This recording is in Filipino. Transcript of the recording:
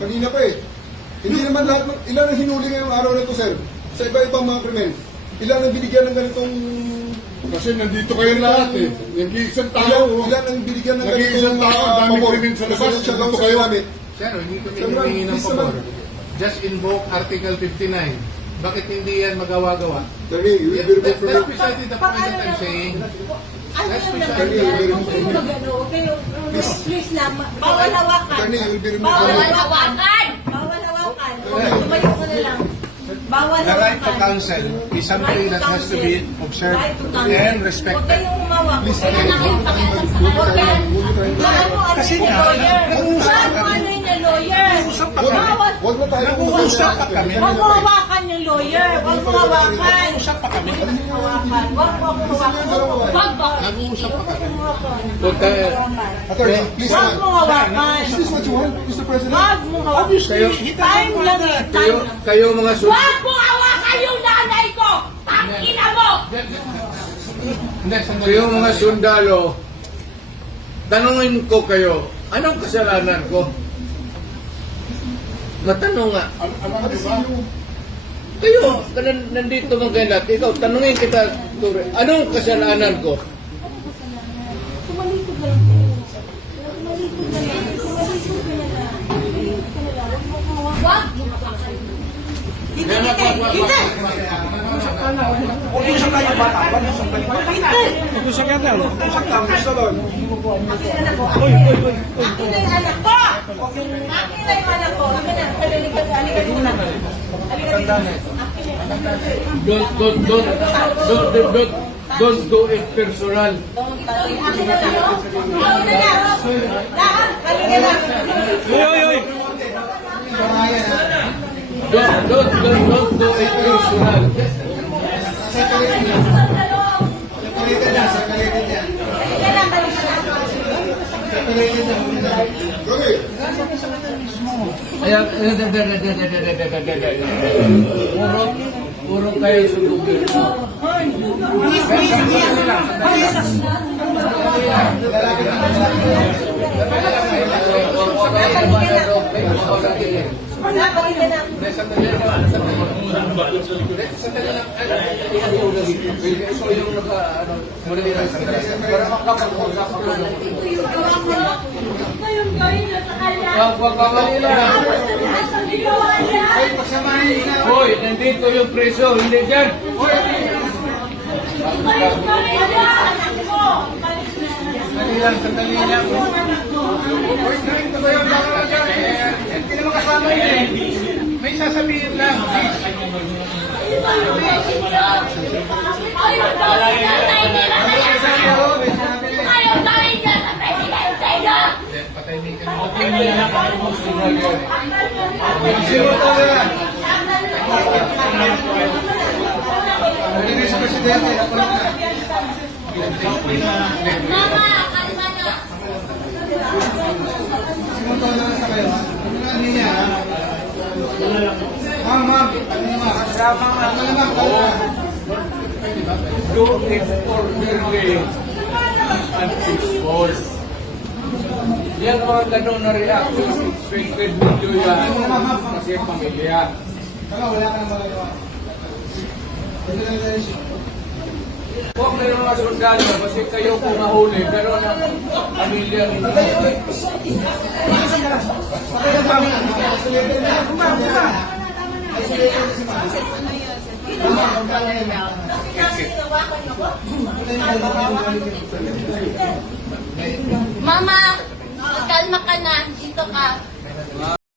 Kanina pa eh. Hindi naman lahat, ng- ilan ang hinuli ngayong araw na ito, sir? Sa iba-ibang mga krimen. Ilan ang binigyan ng ganitong... Kasi nandito kayo lahat eh. Nag-iisang Ilan, tao. oh. ilan ang binigyan ng Nag-iisang ganitong... tao, ang daming pabor? krimen sa labas, Kasi siya lang nandito kayo. Sir, hindi kami humingi ng pabor. Just invoke Article 59. Bakit hindi yan magawa-gawa? That's precisely the point that I'm saying. Huwag magano, huwag kayong, please lang, bawal hawakan. Attorney, be removed Bawal hawakan! Bawal hawakan. Tumayo ko na lang. Bawal The right to counsel is something that has to be observed and Huwag respected. kayong umawak. Huwag kayong nakipakialam sa ano Kasi nga, nag-uusap yung lawyer. Huwag na tayo Nag-uusap pa kami. Huwag mo hawakan yung lawyer. Huwag mo hawakan. Usap pa kami. Hawakan. Huwag mo hawakan. Huwag ba? Nag-uusap pa kami. Huwag mo hawakan. Is this what you want, Mr. President? Wag mo hawakan. Time lang eh. Lang. Kayo mga su... Wag mo hawakan yung nanay ko! Tangina mo! Kayo mga sundalo, tanungin ko kayo, anong kasalanan ko? Matanong nga. Al- Alam niyo ba? Kayo, kanan- nandito mga ganat, ikaw, tanungin kita, Ture, anong kasalanan ko? Tumalikod lang po. Tumalikod na lang. Tumalikod na lang. Tumalikod na lang. Wag mo hawakan. Wag mo. Hindi, hindi, hindi. Akin na po. Akin na yung anak ko. Akin na yung anak ko. Akin na. Halika, halika muna. Halika dito. Akin na yung anak ko. Don't, don't, don't, don't, don't, don't, don't do it personal. Akin na. Akin na. Lahat. Halika lang. Don't, don't, don't, don't do it personal. Okay. Kaya, puro, puro kayo. Ito yung naka, ano, muli lang sandali. Para Wag, wag, wag, wag, Hoy, nandito yung preso, hindi dyan. Sandali lang, sandali lang. Uy, ganito ba yung baka dyan? Eh, Hindi naman kasama yun eh. May sasabihin lang. Patahimikan Ma'am, ma'am. Ano and. Yan mga ganun na reaction, expected video yan kasi pamilya. Tama, wala ka nang magagawa. Huwag kayo mga sundalo kasi kayo kung mahuli, pero ang pamilya hindi. Mama, kalma ka na. Dito ka.